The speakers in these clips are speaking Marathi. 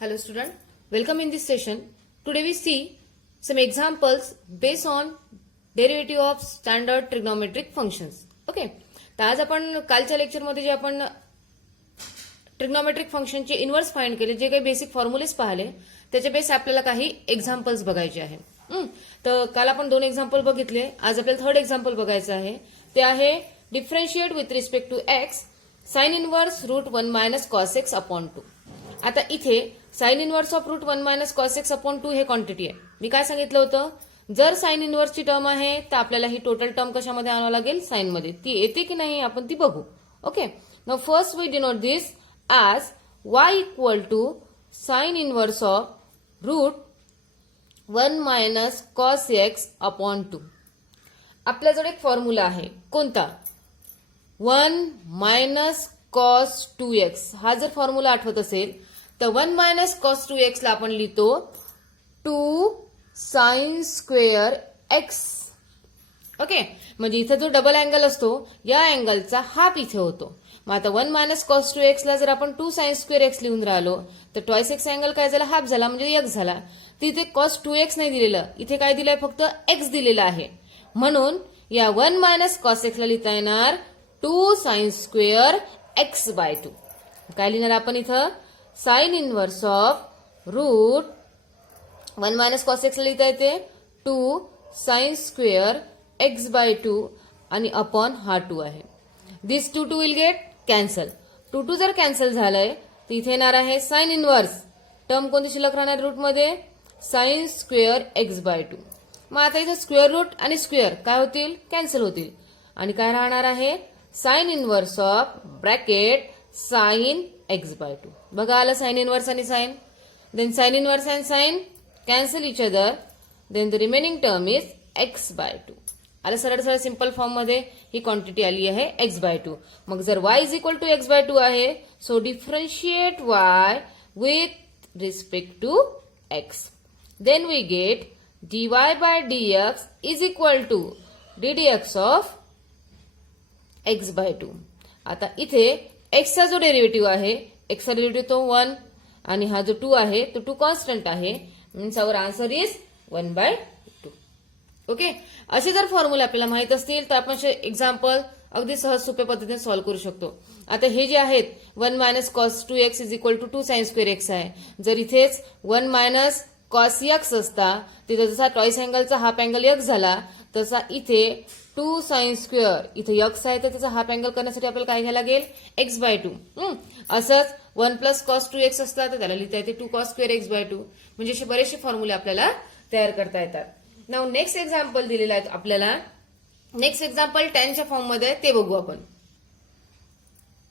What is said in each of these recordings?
Hello student, welcome in this session. Today we see some examples based on derivative of standard trigonometric functions. Okay. तर आज आपण कालच्या लेक्चरमध्ये जे आपण ट्रिग्नोमेट्रिक फंक्शनचे इन्व्हर्स फाइंड केले, जे काही बेसिक फॉर्म्युलेस पाहिले त्याच्या बेस आपल्याला काही एक्झाम्पल्स बघायचे आहे. तर काल आपण 2 एक्झाम्पल बघितले, आज आपल्याला थर्ड एक्झाम्पल बघायचं आहे. ते आहे differentiate with respect to x sine inverse root 1 minus cos x upon 2. आता इथे sine inverse of root 1 minus cos x upon 2 हे क्वांटिटी आहे. मी काय सांगितलं होतं, जर साइन इन्व्हर्सची टर्म आहे तर आपल्याला ही टोटल टर्म कशामध्ये आणावं लागेल, साइन मध्ये. ती येते की नाही आपण ती बघू. Okay. Now first we denote this as y equal to sin inverse of root 1 minus cos x upon 2. आपल्याजवळ एक फॉर्म्युला आहे, कोणता? 1 minus cos 2x. हा जर फॉर्म्युला आठवत असेल तर 1 minus cos 2x ला आपण लिहितो 2 sin square x. ओके. म्हणजे इथे जो डबल अँगल असतो या अँगलचा हाफ इथे होतो. मग आता 1 मायनस कॉस 2x ला जर आपण 2 साइन स्क्वेअर एक्स लिहून राहिलो तर ट्वाइस एक्स अँगल काय झाला, हाफ झाला, म्हणजे x झाला. तिथे कॉस 2x नाही दिलेलं, इथे काय दिलंय, फक्त x दिलेला आहे. म्हणून या 1 मायनस कॉस एक्स ला लिहिता येणार 2 साइन स्क्वेअर एक्स बाय 2. काय लिहिणार आपण इथं, sine inverse of root 1 minus cos x ला लिहिता येते 2 साइन स्क्वेअर एक्स बाय 2 आणि अपॉन हा 2 आहे. दिस 2 विल गेट कॅन्सल. 2 जर कॅन्सल झालंय तर इथे येणार आहे साइन इन्व्हर्स. टर्म कोणती शिल्लक राहणार रूट मध्ये, साइन स्क्वेअर एक्स बाय 2. मग आता इथे स्क्वेअर रूट आणि स्क्वेअर काय होतील, कॅन्सल होतील. आणि काय राहणार आहे, sine inverse of bracket sine x by 2. बघा आलं साइन इन्व्हर्स आणि sine. Then sine inverse and sine cancel each other. Then the remaining term is x by 2. आलं सरळ सरळ सिंपल फॉर्म मध्ये ही क्वांटिटी आली आहे एक्स बाय 2. मग जर y is equal to x by 2 आहे, so differentiate y with respect to x. Then we get dy by dx is equal to ddx of x by 2. आता इथे x चा जो डेरिव्हेटिव्ह आहे, x चा डेरिव्हेटिव्ह तो 1 आणि हा जो 2 आहे तो 2 कॉन्स्टंट आहे. Means our answer is 1 by 2. Okay. असे जर फॉर्म्युला आपल्याला माहित असतील तर आपण एक्झाम्पल अगदी सहज सोप्या पद्धतीने सॉल्व्ह करू शकतो. आता हे जे आहेत 1 minus cos 2x is equal to 2 sine square x आहे. जर इथेच 1 मायनस कॉस एक्स असता, तिथे जसा टॉइस अँगलचा हाफ अँगल x झाला तसा इथे 2 साइन स्क्वेअर, इथे x आहे तर त्याचा हाफ अँगल करण्यासाठी आपल्याला काय घ्यायला लागेल, एक्स बाय 2. असंच 1 प्लस कॉस 2x असता तर त्याला लिहिता येते 2 कॉस स्क्वेअर एक्स बाय 2. म्हणजे असे बरेचसे फॉर्म्युले आपल्याला तयार करता येतात. नाउ नेक्स्ट एक्झाम्पल दिलेला आहे आपल्याला. नेक्स्ट एक्झाम्पल टेनच्या फॉर्म मध्ये ते बघू आपण.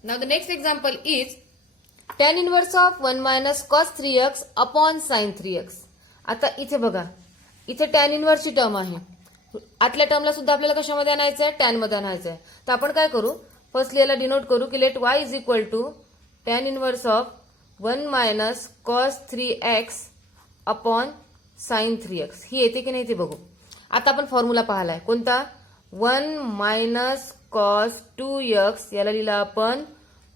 Now the next example is tan inverse of 1 minus cos 3x upon sine 3x. आता इथे बघा, इथे tan इनवर्सची टर्म आहे. आतल्या टर्मला सुद्धा आपल्याला कशामध्ये आणायचं आहे, टॅन मध्ये आणायचं आहे. तर आपण काय करू, फर्स्टली याला डिनोट करू की let y is equal to tan inverse of 1 minus cos 3x upon sine 3x. ही येते की नाही ते बघू. आता आपण फॉर्म्युला पाहिलाय कोणता, 1 मायनस कॉस 2x याला लिहिला आपण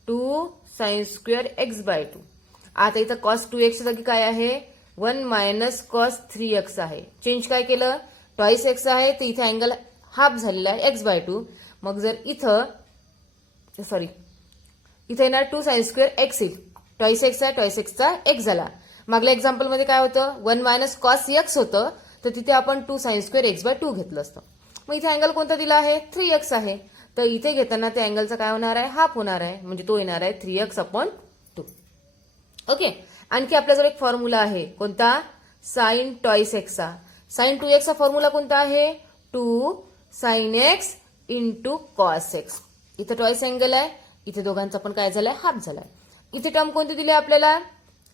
2 साइन स्क्वेअर एक्स बाय 2. आता इथं कॉस 2x जागी काय आहे, 1 मायनस कॉस 3x आहे. चेंज काय केलं, टॉइस एक्स आहे तर इथे अँगल हाफ झालेला आहे एक्स बाय 2. मग जर इथं इथे येणार 2 साइन स्क्वेअर एक्स येईल. टॉइस एक्स आहे, टॉइस एक्सचा एक्स झाला. मागल्या एक्झाम्पल मध्ये काय होतं, 1 मायनस कॉस एक्स होतं तर तिथे आपण 2 साइन स्क्वेअर एक्स बाय 2 घेतलं असतं. मग इथे अँगल कोणता दिला आहे, 3x आहे. तर इथे घेताना त्या अँगलचा काय होणार आहे, हाफ होणार आहे. म्हणजे तो येणार आहे 3x अपॉन 2. ओके. आणखी आपल्याजवळ एक फॉर्म्युला आहे कोणता, साइन टॉइस एक्सचा. साइन 2x चा फॉर्म्युला कोणता आहे, 2 sine x into cos x. इथे टॉइस अँगल आहे, इथे दोघांचा पण काय झालाय, हाफ झालाय. इथे टर्म कोणती दिली आपल्याला,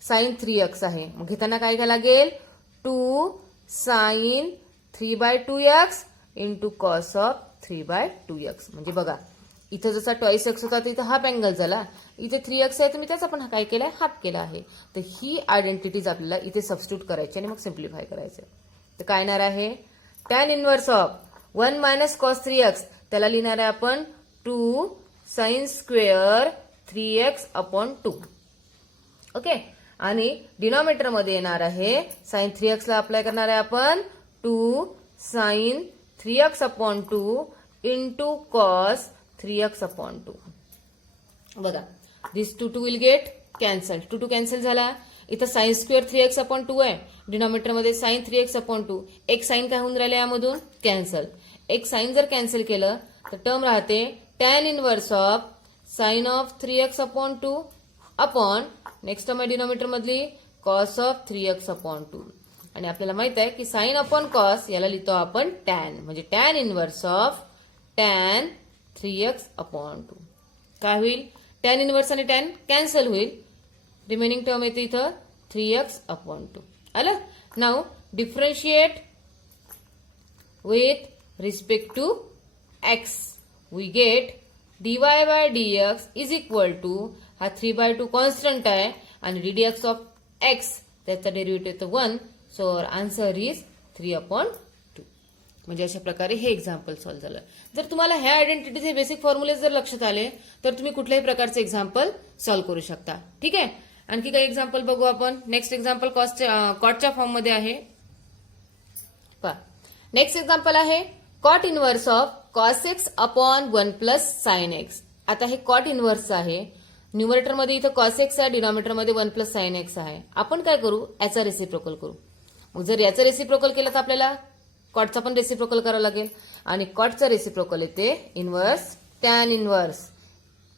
साइन 3x आहे. मग घेताना काय घ्यायला लागेल, 2 sine 3 by 2x into cos of 3 by 2x. म्हणजे बघा इथे जसा टॉइस एक्स होता तर इथे हाफ अँगल झाला, इथे 3x आहे तर मी त्याचा पण काय केलाय, हाफ केला आहे. तर ही आयडेंटिटीज आपल्याला इथे सबस्टिट्यूट करायची आणि मग सिम्प्लिफाय करायचं. तर काय येणार आहे, tan inverse of 1 minus cos 3x त्याला लिहिणार आहे आपण 2 sine square 3x upon 2. Okay. आणि डिनॉमिनेटर मध्ये येणार आहे साइन 3x ला अप्लाय करणार आहे आपण 2 sine 3x upon 2 into cos 3x upon 2. बघा this 2 will get cancel. 2 cancel झाला. इथं साइन स्क्वेअर 3x अपॉन 2 आहे. डिनॉमिनेटर मध्ये साइन 3x अपॉन 2. एक साइन काय होऊन राहिलं यामधून कॅन्सल. एक साइन जर कॅन्सल केलं तर टर्म राहते tan inverse of sign of 3x upon 2 upon next term आहे डिनॉमिनेटर मधली कॉस ऑफ 3x अपॉन 2. आणि आपल्याला माहित आहे की साइन अपॉन कॉस याला लिहितो आपण टॅन, म्हणजे tan inverse of tan 3x upon 2. काय होईल? टॅन इनवर्स आणि टॅन कॅन्सल होईल. रिमेनिंग टर्म येते इथं 3x अपॉन 2. आलं? Now differentiate with respect to x. We get dy by dx is equal to हा 3/2 कॉन्स्टंट आहे आणि ddx ऑफ x त्याचा डेरिव्हेटिव्ह येतो 1. So answer is 3/2. म्हणजे अशा प्रकारे हे एक्झाम्पल सॉल्व्ह झालं. जर तुम्हाला ह्या आयडेंटिटीचे बेसिक फॉर्म्युले जर लक्षात आले तर तुम्ही कुठल्याही प्रकारचे एक्झाम्पल सॉल्व्ह करू शकता. ठीक आहे. आणखी काही एक्झाम्पल बघू आपण. नेक्स्ट एक्झाम्पल कॉटच्या फॉर्म मध्ये आहे. पहा नेक्स्ट एक्झाम्पल आहे cot inverse of cos x upon 1 plus sine x. आता हे कॉट इनवर्स आहे. न्यूमरेटर मध्ये इथं कॉस एक्स आहे, डिनॉमिनेटर मध्ये 1 प्लस साइन एक्स आहे. आपण काय करू? याचा रेसिप्रोकल करू. मग जर याचा रेसिप्रोकल केलं तर आपल्याला कॉटचा पण रेसिप्रोकल करावं लागेल. आणि कॉटचा रेसिप्रोकल येते inverse tan inverse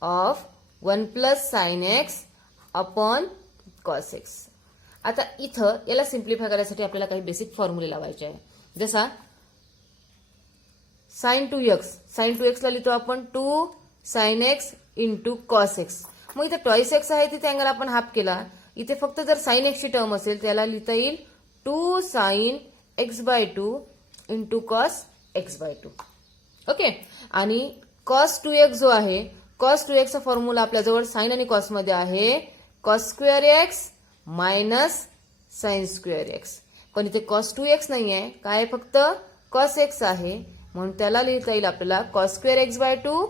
of 1 plus sine x upon cos x. आता इथं याला सिम्प्लिफाय करायसाठी आपल्याला काही बेसिक फॉर्म्युले लावायचे आहे. जसा साइन 2x, साइन 2x ला लिहितो आपण 2 sine x into cos x. मग इथे टॉइस एक्स आहे तिथे अँगल आपण हाफ केला. इथे फक्त जर साइन एक्सची टर्म असेल त्याला लिहिता येईल 2 sine x/2 into cos x/2. Okay. आणि कॉस 2x जो आहे, कॉस 2x चा फॉर्म्युला आपल्याजवळ साइन आणि कॉस मध्ये आहे cos square x minus sine square x. पण इथे कॉस 2x नाही आहे, काय फक्त कॉस एक्स आहे. म्हणून त्याला लिहिता येईल आपल्याला cos square x/2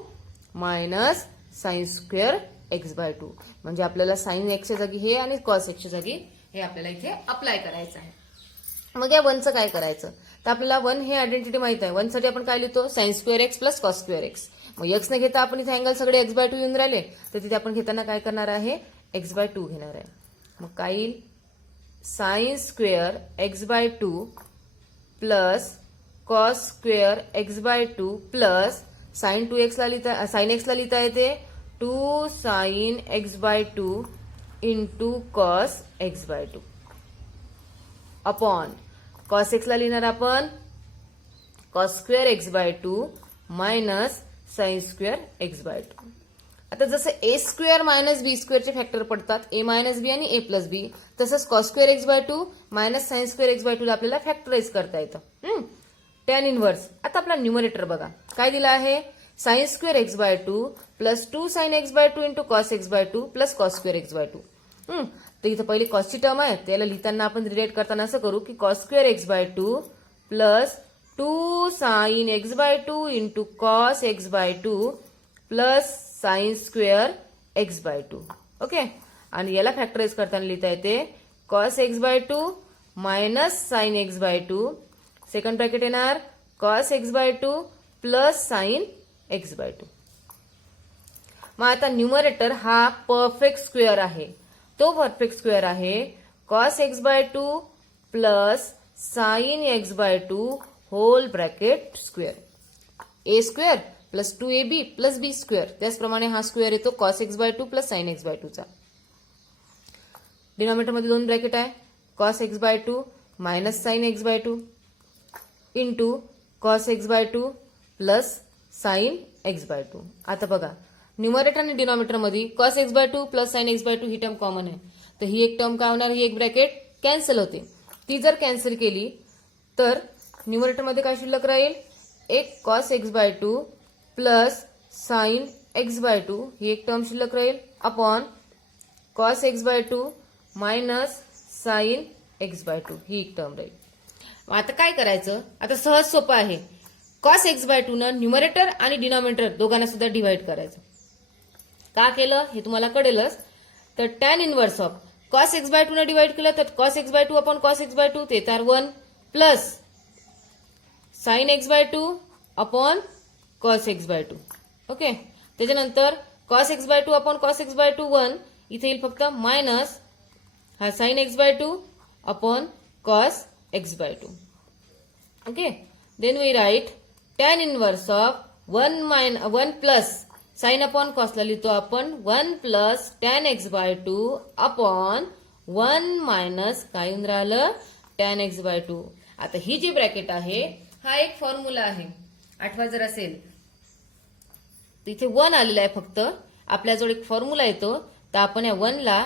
minus sine square x/2. म्हणजे आपल्याला साइन एक्सच्या जागी हे आणि कॉस एक्सच्या जागी हे आपल्याला इथे अप्लाय करायचं आहे. मग या 1चं काय करायचं? तर आपल्याला 1 हे आयडेंटिटी माहित आहे. 1 साठी आपण काय लिहितो? Sign square x plus cos square x. मग x ने घेता आपण इथे अँगल सगळे x/2 येऊन राहिले तर तिथे आपण घेताना काय करणार आहे? x/2 घेणार आहे. मग काय येईल? Sine square x/2 plus cos square x/2 plus sine 2x ला लिहिता साइन एक्स ला लिहिता येते 2 sine x/2 into cos x/2 upon cos x ला लिहिणार आपण cos square x/2 minus sine square x/2. आता जसं ए स्क्वेअर मायनस बी स्क्वेअरचे फॅक्टर पडतात ए मायनस बी आणि ए प्लस बी, तसंच cos square x/2 minus sine square x/2 ला आपल्याला फॅक्टराइज करता येतं. Tan inverse. आता आपला न्यूमरेटर बघा काय दिला आहे? Sine square x/2 plus 2 sine x/2 into cos x/2 plus cos square x/2. तर इथं पहिली कॉसची टर्म आहे त्याला लिहिताना आपण रिलेट करताना असं करू की cos square x/2 plus 2 sine x/2 into cos x/2 plus sine square x/2. Okay. आणि याला फॅक्टराइज करताना लिहिता येते cos x/2 minus sine x/2 second bracket येणार cos x/2 plus sine x/2. मग आता न्यूमरेटर हा परफेक्ट स्क्वेअर आहे. तो परफेक्ट स्क्वेअर आहे cos x/2 plus sine x/2 whole bracket square. A square plus 2ab plus b square. त्याचप्रमाणे हा स्क्वेअर येतो cos x/2 plus sine x/2 चा. डिनॉमिनेटर मध्ये 2 ब्रॅकेट आहे cos x/2 minus sine x/2 into cos x/2 plus sine x/2. आता बघा न्यूमरेटर आणि डिनॉमिनेटर मध्ये cos x/2 plus sine x/2 ही टर्म कॉमन आहे. तर ही एक टर्म काय होणार? ही एक ब्रॅकेट कॅन्सल होते. ती जर कॅन्सल केली तर न्यूमरेटर मध्ये काय शिल्लक राहील? एक cos x/2 plus sine x/2 ही एक टर्म शिल्लक राहील upon cos x/2 minus sine x/2 ही एक टर्म राहील. आता काय करायचं? आता सहज सोपं आहे. कॉस x/2 न न्यूमरेटर आणि डिनॉमिनेटर दोघांना सुद्धा डिवाइड करायचं. का केलं हे तुम्हाला कळेलच. तर tan inverse of cos x by 2 ने डिवाइड केलं तर cos x by 2 upon cos x by 2 ते तर 1 plus sine x by 2 upon cos x by 2. Okay, त्याच्यानंतर cos x by 2 upon cos x by 2 1 इथे येईल फक्त मायनस हा sine x by 2 upon cos x by 2. Okay, then we write tan inverse of 1 plus sine upon कॉसला लिहितो आपण 1 plus tan x by 2 upon 1 minus काय येऊन राहिलं tan एक्स बाय 2. आता ही जी ब्रॅकेट आहे हा एक फॉर्म्युला आहे, आठवा जर असेल तिथे 1 आलेला आहे फक्त, आपल्याजवळ एक फॉर्म्युला येतो तर आपण या 1 ला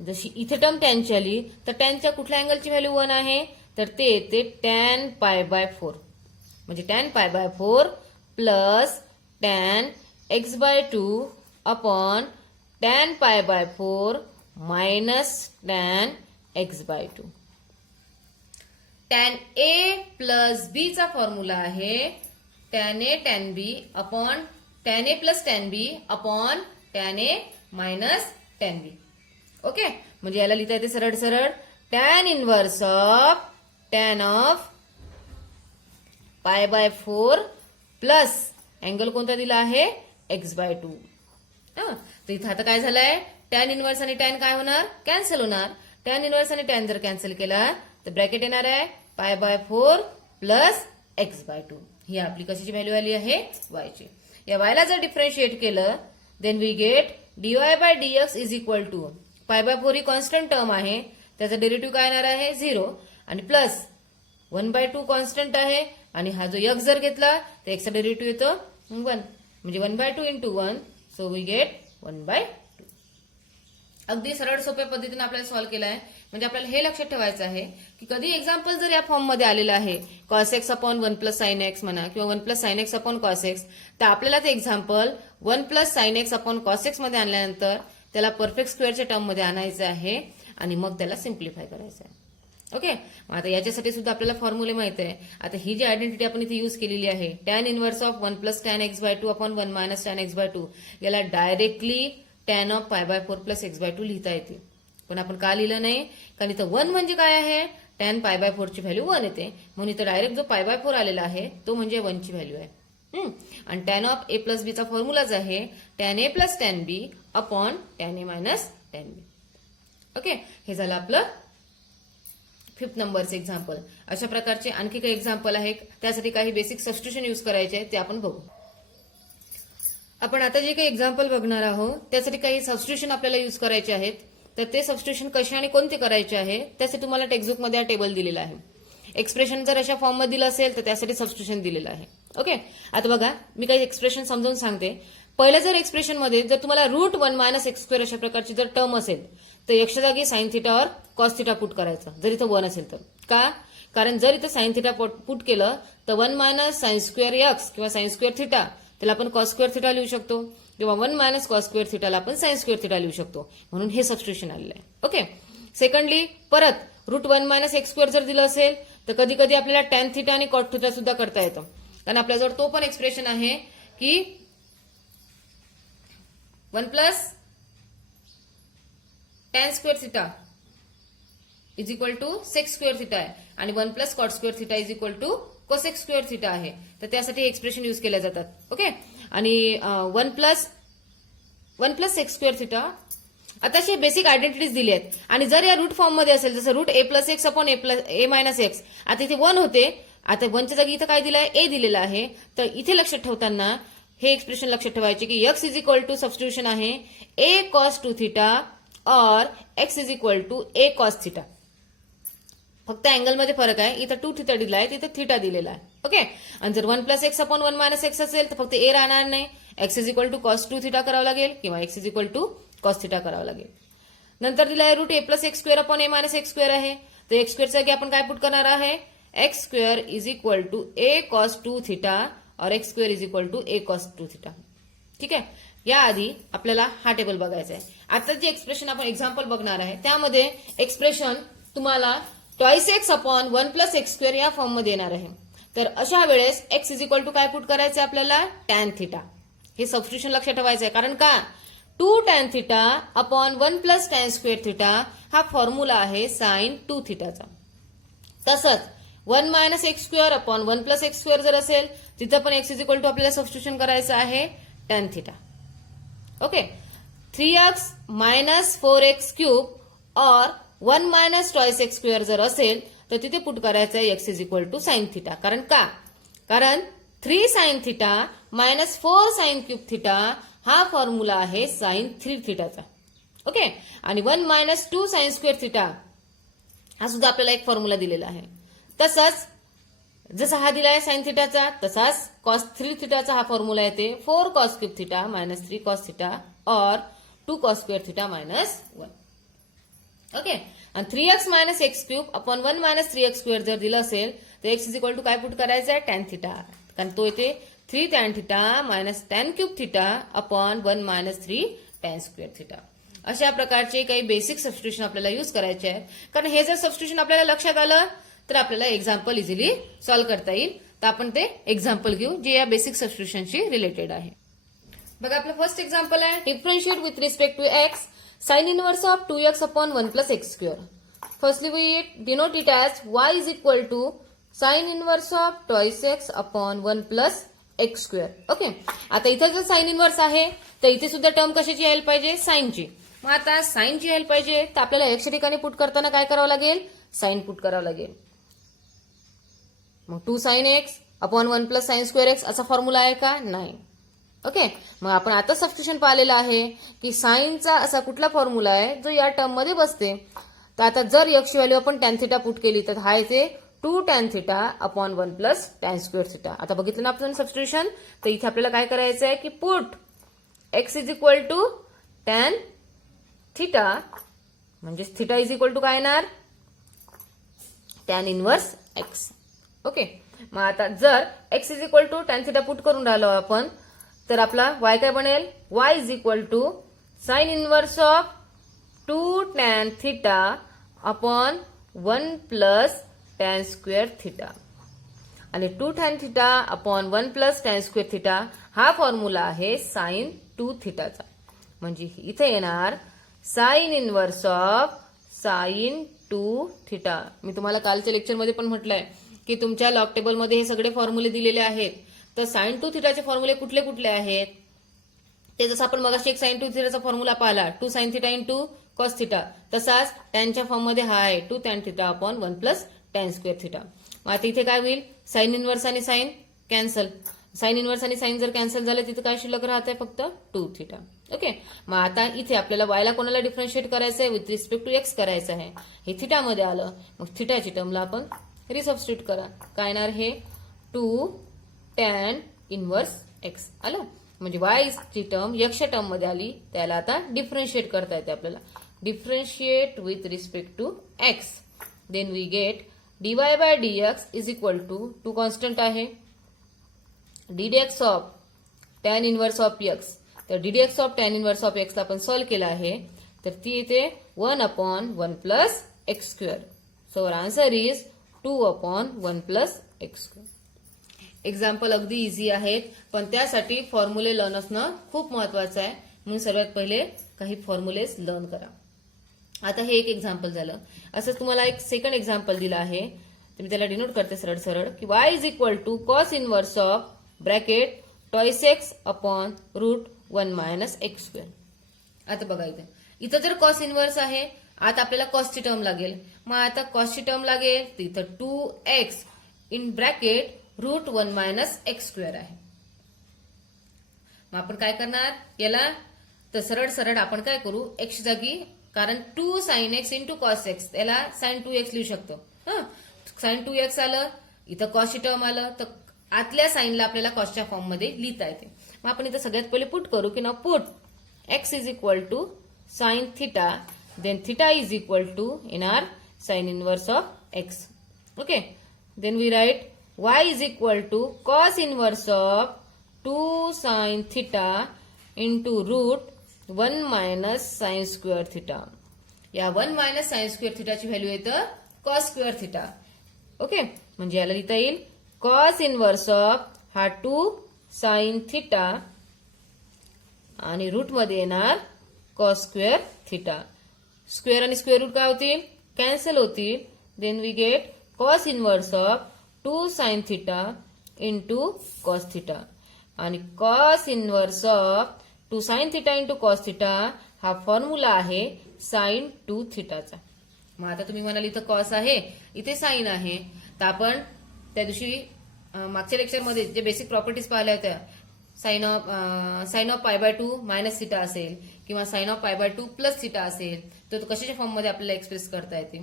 जशी इथे टर्म टॅनची आली तर टॅनच्या कुठल्या अँगलची व्हॅल्यू 1 आहे तर ते येते tan पाय बाय 4 म्हणजे tan pi by 4 plus tan x by 2 upon tan pi by 4 minus tan x by 2. tan a plus b चा फॉर्म्युला आहे tan a tan b upon tan a plus tan b upon tan a minus tan b. Okay, म्हणजे याला लिहिता येते सरळ सरळ tan inverse of tan of pi by 4 plus angle कोणता दिला आहे एक्स बाय 2. तर इथं आता काय झालंय tan इनवर्स आणि tan काय होणार कॅन्सल होणार. tan इनवर्स आणि tan जर कॅन्सल केला तर ब्रॅकेट येणार आहे pi by 4 plus x by 2. ही आपली कशाची व्हॅल्यू आली आहे y ची. या y ला जर डिफरन्शिएट केलं then we get dy by dx is equal to pi by 4 ही कॉन्स्टंट टर्म आहे त्याचा डेरिव्हेटिव्ह काय येणार आहे 0 आणि प्लस 1 बाय 2 कॉन्स्टंट आहे आणि हा जो x जर घेतला तर x चा डेरिव्हेटिव्ह येतो 1 म्हणजे 1 by 2 into 1 so we get 1 by 2. अगदी सरळ सोप्या पद्धतीने आपल्याला सॉल्व्ह केला आहे. म्हणजे आपल्याला हे लक्षात ठेवायचं आहे की कधी एक्झाम्पल जर या फॉर्म मध्ये आलेलं आहे cos x upon 1 plus sine x म्हणा किंवा 1 plus sine x upon cos x तर आपल्याला ते example 1 plus sine x upon cos x मध्ये आणल्यानंतर त्याला परफेक्ट स्क्वेअरच्या टर्म मध्ये आणायचं आहे आणि मग त्याला सिम्प्लिफाय करायचं आहे. ओके, आता याच्यासाठी सुद्धा आपल्याला फॉर्म्युले माहिती आहे. आता ही जी आयडेंटिटी आपण इथे यूज केलेली आहे tan inverse of 1 plus tan x by 2 upon 1 minus tan x by 2 याला directly tan of pi by 4 plus x by 2 लिहिता येते. पण आपण का लिहिलं नाही कारण इथं 1 म्हणजे काय आहे tan पाय बाय 4 ची व्हॅल्यू 1 येते म्हणून इथं डायरेक्ट जो पाय बाय 4 आलेला आहे तो म्हणजे 1 ची व्हॅल्यू आहे. आणि tan of a plus b चा फॉर्म्युलाच आहे tan a plus tan b upon tan a minus tan b. Okay, हे झालं आपलं 5th नंबरचे एक्झाम्पल. अशा प्रकारचे आणखी काही एक्झाम्पल आहे त्यासाठी काही बेसिक सबस्टिट्यूशन यूज करायचे आहे ते आपण बघू. आपण आता जे काही एक्झाम्पल बघणार आहोत त्यासाठी काही सबस्टिट्यूशन आपल्याला यूज करायचे आहेत. तर ते सबस्टिट्यूशन कसे आणि कोणते करायचे आहे त्यासाठी तुम्हाला टेक्स्टबुक मध्ये हा टेबल दिलेला आहे. एक्सप्रेशन जर अशा फॉर्म मध्ये दिलं असेल तर त्यासाठी सबस्टिट्यूशन दिलेलं आहे. ओके, आता बघा मी काही एक्सप्रेशन समजावून सांगते. पहिल्या जर एक्सप्रेशन मध्ये जर तुम्हाला रूट 1 मायनस एक्स स्क्वेअर अशा प्रकारची जर टर्म असेल तर एक्सच्या जागी साइन थिटा और कॉस थिटा पुट करायचा जर इथं 1 असेल तर. का कारण जर इथं साइन थिटा पुट केलं तर 1 मायनस साइन स्क्वेअर एक्स किंवा साइन स्क्वेअर थिटा त्याला आपण कॉस स्क्वेअर थिटा लिहू शकतो किंवा 1 मायनस कॉस स्क्वेअर थिटाला आपण साइन स्क्वेअर थिटा लिहू शकतो म्हणून हे सबस्टिट्यूशन आलेलं आहे. ओके, सेकंडली परत रूट 1 मायनस एक्स स्क्वेअर जर दिलं असेल तर कधी कधी आपल्याला टॅन थिटा आणि कॉट थिटा सुद्धा करता येतं कारण आपल्याजवळ तो पण एक्सप्रेशन आहे की 1 plus tan square theta is equal to sec square theta आहे आणि 1 plus cot square theta is equal to cosec square theta आहे. तर त्यासाठी एक्सप्रेशन यूज केल्या जातात. ओके, आणि 1 प्लस सेक्स स्क्वेअर थिटा आता अशी बेसिक आयडेंटिटीज दिली आहेत आणि जर या रूट फॉर्म मध्ये असेल जसं route A plus x upon A minus x आता इथे 1 होते. आता 1च्या जागी इथं काय दिलं आहे ए दिलेलं आहे तर इथे लक्षात ठेवताना हे एक्सप्रेशन लक्षात ठेवायचे की x is equal to substitution आहे ए कॉस 2 थिटा और x is equal to A cos theta. फक्त अँगल मध्ये फरक आहे इथं 2 थिटा दिला आहे तिथे थिटा दिलेला आहे. ओके, आणि जर 1 plus x upon 1 minus x असेल तर फक्त ए राहणार नाही x is equal to cos 2 theta करावं लागेल किंवा x is equal to cos theta करावं लागेल. नंतर दिला आहे root A plus x square upon A minus x square आहे तर एक्स स्क्वेअरच्या जागी आपण काय पुट करणार आहे x square is equal to A cos 2 theta और x square is equal to A cos 2 theta. ठीक आहे, याआधी आपल्याला हा टेबल बघायचा आहे. आता जे एक्सप्रेशन आपण एक्झाम्पल बघणार आहे त्यामध्ये एक्सप्रेशन तुम्हाला twice x upon 1 plus x square या फॉर्म मध्ये येणार आहे. तर अशा वेळेस एक्स इज इक्वल टू काय पुट करायचं आपल्याला टॅन थिटा. हे सबस्टिट्यूशन लक्षात ठेवायचं आहे कारण का 2 tan theta upon 1 plus tan square theta हा फॉर्म्युला आहे साइन 2 थिटाचा. तसंच 1 minus x square upon 1 plus x square जर असेल तिथं पण एक्स इज इक्वल टू आपल्याला सबस्टिट्यूशन करायचं आहे tan theta. Okay. 3x minus 4x cube और 1 मायनस ट्वाइस एक्स स्क्वेअर जर असेल तर तिथे पुट करायचं आहे x is equal to sine theta. कारण 3 sine theta minus 4 sine cube theta हा फॉर्म्युला आहे साइन 3 थिटाचा. ओके. आणि 1 मायनस 2 साइन स्क्वेअर थिटा हा सुद्धा आपल्याला एक फॉर्म्युला दिलेला आहे. तसंच जसा हा दिला आहे साइन थिटाचा तसाच कॉस 3 थिटाचा हा फॉर्म्युला येते 4 cos cube theta minus 3 cos theta और 2 cos square theta minus 1. Okay. आणि 3x minus x cube upon 1 minus 3x square जर दिलं असेल तर एक्स इज इक्वल टू काय पुट करायचं आहे टॅन थिटा. कारण तो येते 3 tan theta minus tan cube theta upon 1 minus 3 tan square theta. अशा प्रकारचे काही बेसिक सबस्टिट्यूशन आपल्याला यूज करायचे आहे. कारण हे जर सबस्टिट्यूशन आपल्याला लक्षात आलं तर आपल्याला एक्झाम्पल इझिली सॉल्व्ह करता येईल. तर आपण ते एक्झाम्पल घेऊ जे या बेसिक सबस्टिट्यूशनशी रिलेटेड आहे. बघा आपलं फर्स्ट एक्झाम्पल आहे differentiate with respect to x sine inverse of 2x upon 1 plus x square. Firstly we denote it as y is equal to sine inverse of twice x upon 1 plus x square. Okay. आता इथे जर साइन इनवर्स आहे तर इथे सुद्धा टर्म कशाची यायला पाहिजे साइनची. मग आता साइनची यायला पाहिजे तर आपल्याला एक्सच्या ठिकाणी पुट करताना काय करावं लागेल साइन पुट करावं लागेल. मग 2 sign x upon 1 plus sine square x असा फॉर्म्युला आहे का नाही. ओके. मग आपण आता सबस्टिट्यूशन पाहिलेलं आहे की साइनचा असा कुठला फॉर्म्युला आहे जो या टर्म मध्ये बसते. तर आता जर एक्सची व्हॅल्यू आपण टॅन थिटा पुट केली तर हा येते 2 tan theta upon 1 plus tan square theta. आता बघितलं ना आपण सबस्टिट्यूशन. तर इथे आपल्याला काय करायचं आहे की put x is equal to tan theta म्हणजे थिटा इज इक्वल टू काय येणार टॅन इनवर्स एक्स. ओके. मग आता जर x is equal to tan theta put करून राहिलो आपण तर आपला वाय काय बनेल y is equal to sine inverse of 2 tan theta upon 1 plus tan square theta. आणि 2 tan theta upon 1 plus tan square theta हा फॉर्म्युला आहे साइन 2 थिटाचा. म्हणजे इथे येणार sine inverse of sine 2 theta. मी तुम्हाला कालच्या लेक्चरमध्ये पण म्हटलंय की तुमच्या लॉग टेबलमध्ये हे सगळे फॉर्म्युले दिलेले आहेत. तर साइन 2 थिटाचे फॉर्म्युले कुठले कुठले आहेत ते जसं आपण मगाशी एक साइन 2 थिटाचा फॉर्म्युला पाहिला 2 sine theta into cos theta तसाच टॅनच्या फॉर्म मध्ये हा आहे 2 tan theta upon 1 plus tan square theta. मग आता इथे काय होईल साइन इनवर्स आणि साइन कॅन्सल. साइन इनवर्स आणि साइन जर कॅन्सल झाले तिथे काय शिल्लक राहत आहे फक्त 2 थिटा. ओके. मग आता इथे आपल्याला वायला कोणाला डिफरन्शिएट करायचं आहे विथ रिस्पेक्ट टू एक्स करायचं आहे. हे थिटामध्ये आलं मग थिटाची टर्मला आपण रिसबस्टिट्यूट करा. काय येणार हे 2 टॅन इनवर्स एक्स आलं. म्हणजे वाय ची टर्म एक्सच्या टर्म मध्ये आली त्याला आता डिफरन्शिएट करता येते आपल्याला. Differentiate with respect to x then we get dy by dx is equal to constant आहे ddx of tan inverse of x. तर ddx of tan inverse of x ला आपण सॉल्व्ह केला आहे तर ती येते 1 upon 1 plus x square. So our answer is 2 upon 1 plus x square. Example अगदी इझी आहेत पण त्यासाठी फॉर्म्युले लर्न असणं खूप महत्वाचं आहे. म्हणून सर्वात पहिले काही फॉर्म्युलेस लर्न करा. आता हे एक एक्झाम्पल झालं. असंच तुम्हाला एक सेकंड एक्झाम्पल दिलं आहे तर मी त्याला डिनोट करते सरळ सरळ की y is equal to cos inverse of bracket twice x upon root 1 minus x square. आता बघा इथं जर कॉस इनवर्स आहे आता आपल्याला कॉसची टर्म लागेल. मग आता कॉसची टर्म लागेल तर इथं 2x in bracket root 1 minus x square आहे. मग आपण काय करणार याला तर सरळ सरळ आपण काय करू एक्स जागी कारण 2 sine x into cos x याला साइन 2x लिहू शकतो. साइन 2x आलं इथं कॉसची टर्म आलं तर आतल्या साइनला आपल्याला कॉसच्या फॉर्म मध्ये लिहिता येते. मग आपण इथं सगळ्यात पहिले पुट करू की ना put x is equal to sine theta then theta is equal to in r sine inverse of x. Okay. Then we write y is equal to cos inverse of 2 sin theta into root 1 minus sin square theta. या 1 minus sin square theta ची व्हॅल्यू येतं cos square theta. ओके. म्हणजे याला लिहिता येईल cos inverse of हा 2 sin theta आणि रूट मध्ये येणार कॉस स्क्वेअर थिटा. स्क्वेअर आणि स्क्वेअर रूट काय होतील, कॅन्सल होतील. Then we get cos inverse of 2 sine theta into cos theta. आणि cos inverse of 2 sine theta into cos theta हा फॉर्म्युला आहे साइन 2 थिटाचा. मग आता तुम्ही म्हणाल इथं कॉस आहे, इथे साइन आहे. तर आपण त्या दिवशी मागच्या लेक्चरमध्ये जे बेसिक प्रॉपर्टीज पाहिल्या होत्या, साइन ऑफ π/2 मायनस थिटा असेल किंवा साइन ऑफ π/2 प्लस थिटा असेल, तर तो कशाच्या फॉर्ममध्ये आपल्याला एक्सप्रेस करता येते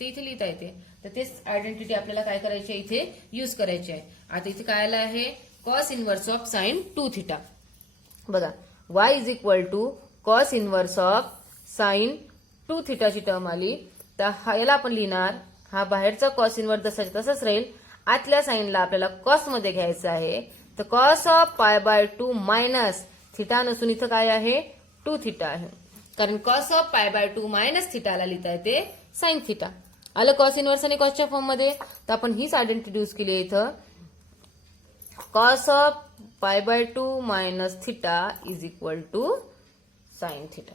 ते इथे लिहिता येते. तर तेच आयडेंटिटी आपल्याला काय करायची आहे, इथे युज करायची आहे. आता इथे काय आलं आहे, cos inverse of sine 2 theta. बघा y is equal to cos inverse of sine 2 थिटाची टर्म आली. तर याला आपण लिहिणार, हा बाहेरचा कॉस इनव्हर्स जसाच्या तसाच राहील. आतल्या साइनला आपल्याला कॉस मध्ये घ्यायचं आहे. तर कॉस ऑफ π/2 मायनस थिटा नसून इथं काय आहे, 2 थिटा आहे. कारण कॉस ऑफ π/2 मायनस थिटाला लिहिता येते साइन थिटा. आलं कॉस इनव्हर्स आणि कॉसच्या फॉर्म मध्ये. तर आपण हीच आयडेंटिटी यूज केली आहे इथं. Cos of π/2 minus theta is equal to sine theta.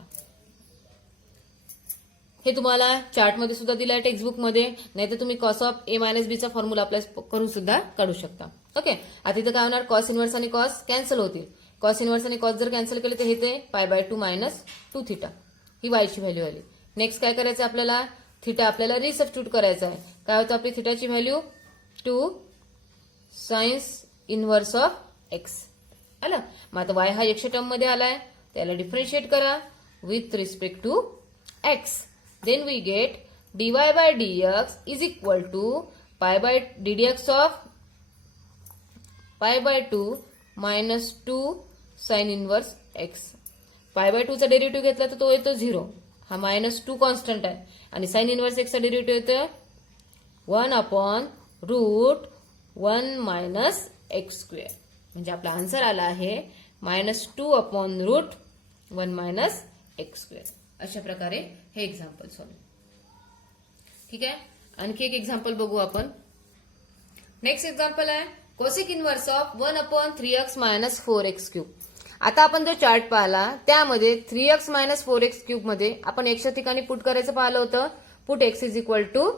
हे तुम्हाला चार्टमध्ये सुद्धा दिलं आहे, टेक्स्टबुकमध्ये. नाहीतर तुम्ही cos of a minus b चा फॉर्म्युला अप्लाय करून सुद्धा काढू शकता. ओके. आता इथं काय होणार, कॉस इनव्हर्स आणि कॉस कॅन्सल होतील. कॉस इनव्हर्स आणि कॉस जर कॅन्सल केले तर हे π/2 मायनस 2 थिटा ही वायची व्हॅल्यू आली. नेक्स्ट काय करायचं आपल्याला, थिटा आपल्याला रिसबस्टिट्यूट करायचा आहे. काय होतं आपली थिटाची value 2 sines inverse of x. आलं. मग आता वाय हा एक्सच्या टर्म मध्ये आलाय, त्याला डिफरन्शिएट करा with respect to x. Then we get dy by dx is equal to ddx of π/2 minus 2 sin inverse x. π/2 चा डेरिव्हेटिव्ह घेतला तर तो येतो 0. हा -2 कॉन्स्टंट आहे. आणि साइन इनव्हर्स x चा डेरिव्हेटिव्ह येतो 1/√1 मायनस एक्स स्क्वेअर. म्हणजे आपला आन्सर आला आहे -2/√1 मायनस एक्स स्क्वेअर. अशा प्रकारे हे एक्झाम्पल सॉल्व्ह. ठीक आहे. आणखी एक एक्झाम्पल बघू आपण. नेक्स्ट एक्झाम्पल आहे cosec inverse of 1/3x minus 4x cube. आता आपण जो चार्ट पाहिला त्यामध्ये 3x मायनस 4x क्यूब मध्ये आपण एक्सच्या ठिकाणी पुट करायचं पाहिलं होतं. Put x is equal to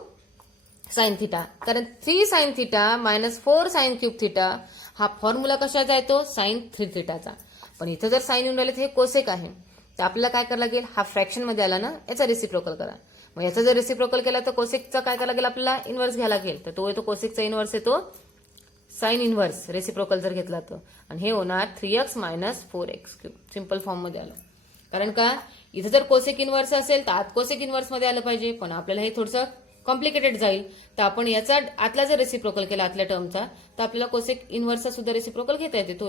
sine theta. कारण 3 sine theta minus 4 sine cube theta हा फॉर्म्युला कशाचा आहे, तो साइन 3 थिटाचा. पण इथं जर साइन येऊन राहिले तर हे कोसेक आहे. तर आपल्याला काय करायला लागेल, हा फ्रॅक्शन मध्ये आला ना, याचा रेसिप्रोकल करा. मग याचा जर रेसिप्रोकल केला तर कोसेकचा काय करायला लागेल, आपल्याला इन्व्हर्स घ्यायला लागेल. तर तो येतो कोसेकचा इन्व्हर्स येतो साइन इन्व्हर्स रेसिप्रोकल जर घेतला तर. आणि हे होणार 3x minus 4x cube. Simple form मध्ये आलं. कारण का इथं जर कोसेक इन्व्हर्स असेल तर आत कोसेक इन्व्हर्स मध्ये आलं पाहिजे. पण आपल्याला हे थोडंसं कॉम्प्लिकेटेड जाईल. तर आपण याचा आतला जर रेसिप्रोकल केला आतल्या टर्मचा तर आपल्याला कोसेक इन्व्हर्सचा सुद्धा रेसिप्रोकल घेता येते. तो